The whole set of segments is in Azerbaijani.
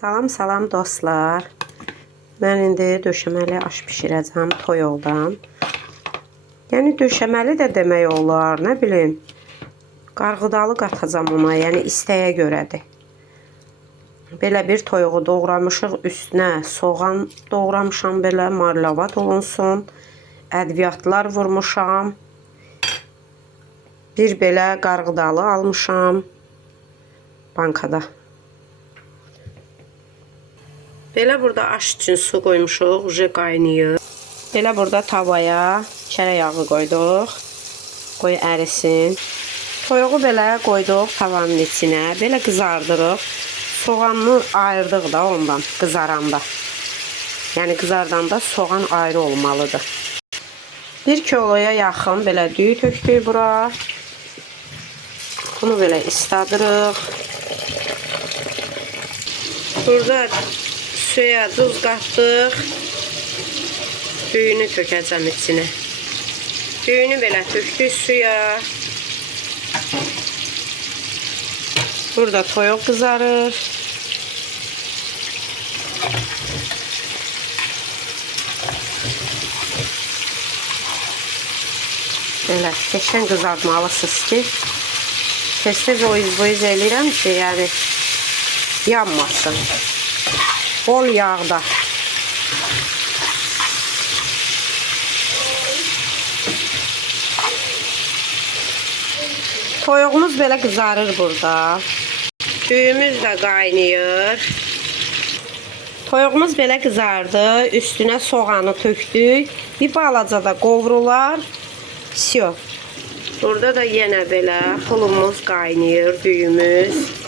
Salam salam dostlar. Mən indi döşəməli aş bişirəcəm toyuqdan. Yəni döşəməli də demək olar, nə bilim. Qarğıdalı qatacam ona, yəni istəyə görədir. Belə bir toyuğu doğramışıq, üstünə soğan doğramışam, belə marlavat olunsun. Ədviyyatlar vurmuşam. Bir belə qarğıdalı almışam bankada. Belə burada aş üçün su qoymuşuq, uje qaynayır. Belə burada tavaya kərə yağı qoyduq. Qoy ərisin. Toyuğu belə qoyduq tavanın içinə. Belə qızardırıq. Soğanını ayırdıq da ondan, qızaranda. Yəni qızardanda soğan ayrı olmalıdır. 1 kiloya yaxın belə düyü tökdük bura. Bunu belə isladırıq. Burada suya duz qatdıq. Düyünü tökəcəm içinə. Düyünü belə tökdük suya. Burada toyuq qızarır. Belə qəşəng qızartmalısınız ki, tez-tez o iz eləyirəm ki, yəni yanmasın. Bol yağda. Toyuğumuz belə qızarır burada. Düyümüz də qaynayır. Toyuğumuz belə qızardı. Üstünə soğanı tökdük. Bir balaca da qovrular. Всё. Burada da yenə belə pulumuz qaynayır, düyümüz.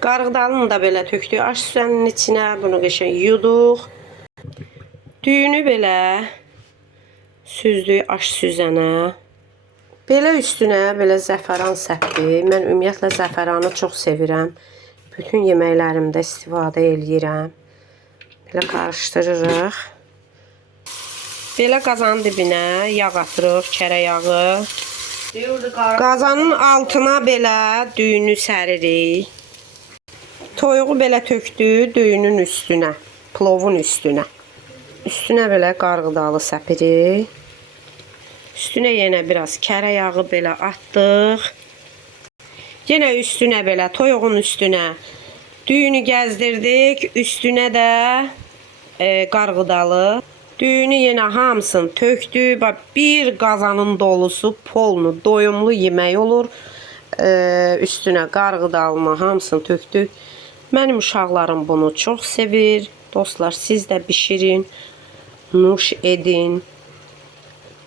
Qarğıdalını da belə tökdük aş süzənin içinə. Bunu qəşəng yuduq. Düyünü belə süzdük aş süzənə. Belə üstünə belə zəfəran səpdik. Mən ümumiyyətlə zəfəranı çox sevirəm. Bütün yeməklərimdə istifadə eləyirəm. Belə qarışdırırıq. Belə qazanın dibinə yağ atırıq, kərə yağı. Qazanın altına belə düyünü səririk. Toyuğu belə tökdük düyünün üstünə, plovun üstünə. Üstünə belə qarğıdalı səpirik. Üstünə yenə biraz kərə yağı belə atdıq. Yenə üstünə belə toyuğun üstünə düyünü gəzdirdik. Üstünə də qarğıdalı. Düyünü yenə hamısını tökdük. Bir qazanın dolusu polnu, doyumlu yemək olur. Üstünə qarğıdalını hamısını tökdük. Mənim uşaqlarım bunu çox sevir. Dostlar, siz də bişirin, nuş edin.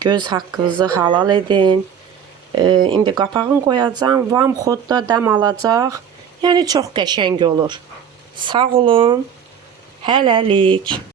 Göz haqqınızı halal edin. İndi qapağını qoyacağım. Vam xodda dəm alacaq. Yəni çox qəşəng olur. Sağ olun. Hələlik.